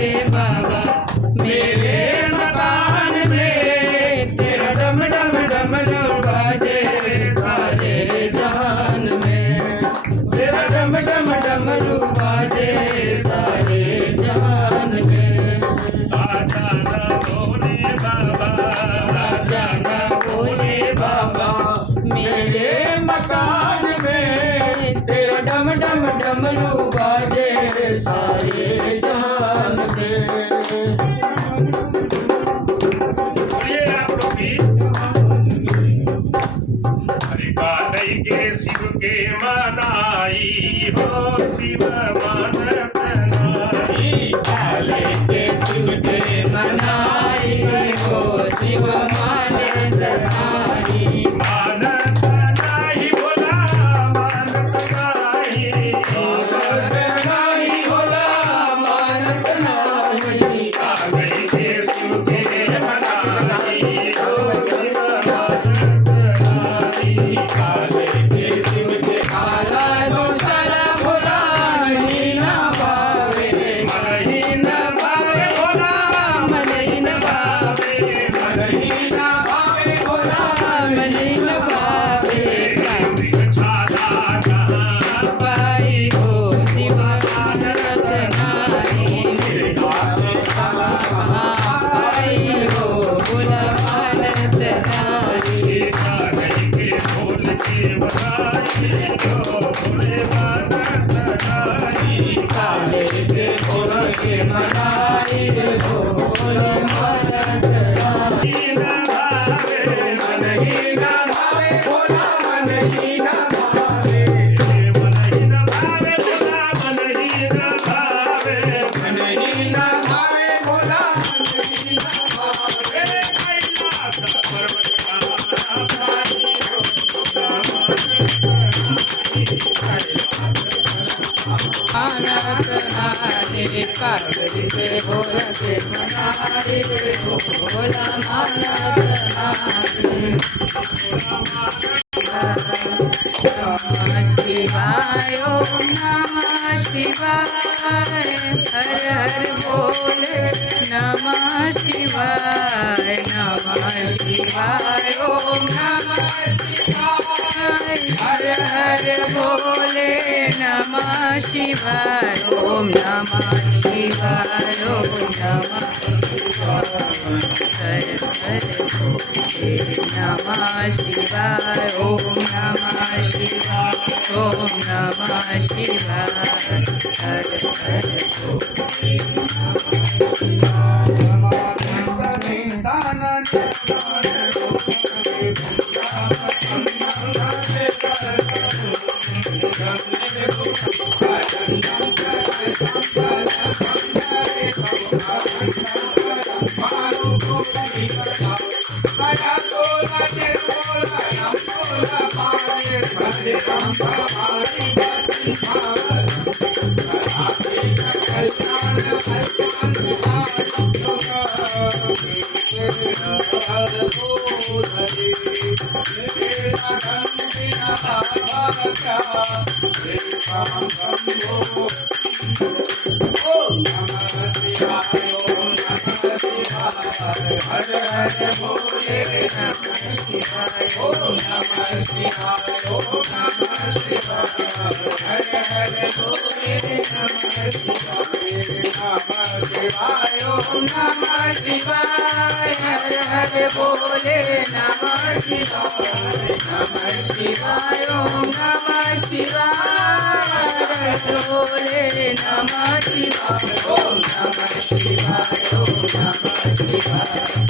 भोले बाबा मेरे मकान में तेरा डम डम डम डम बाजे सारे जहान में तेरा डम डम डमरू बाजे सारे जहान में आजा ना भोले बाबा आजा ना भोले बाबा मेरे मकान में तेरा डम डम डमरू बाजे सारे जहान में। बोलिए आप लोग भी। हरि कालई के शिव के मनाई हो शिव मानत नाई काले के शिव के मनाई हो शिव मानत नाई मानत नाही भोला मानत नाही मानत नाही भोला मानत नाही कालई के शिव के मनाई हो शिव मानत नाई काले के शिव के काला दूसरा भोला नहीं ना पावे नहीं ना पावे भोला नहीं ना पावे नहीं ना पावे भोला नहीं ना पावे पाई हो शिव मानत नाही पाई हो भोला मानत नाही काले के भोल के मनाई हो भोले मानत नाही मन ही ना भावे भोला मन ही ना भावे मन ही ना भावे भोला मन ही ना भावे मानत नाही काले के भोल के मनाई हो भोला मानत नाही नमः शिवाय ओम नमः शिवाय हर हर बोले नमः शिवाय ओम नमः शिवाय हर हर बोले नमः शिवाय ओम नमः शिवाय ओम नमः शिवाय हर हर बोले नमः शिवाय ओम नमः शिवाय ओम नमः शिवाय हर हर बोले ओम नमः शिवाय हर हर बोले नमः शिवाय ओम नमः शिवाय हर हर बोले नमः शिवाय ओम नमः शिवाय ओम नमः शिवाय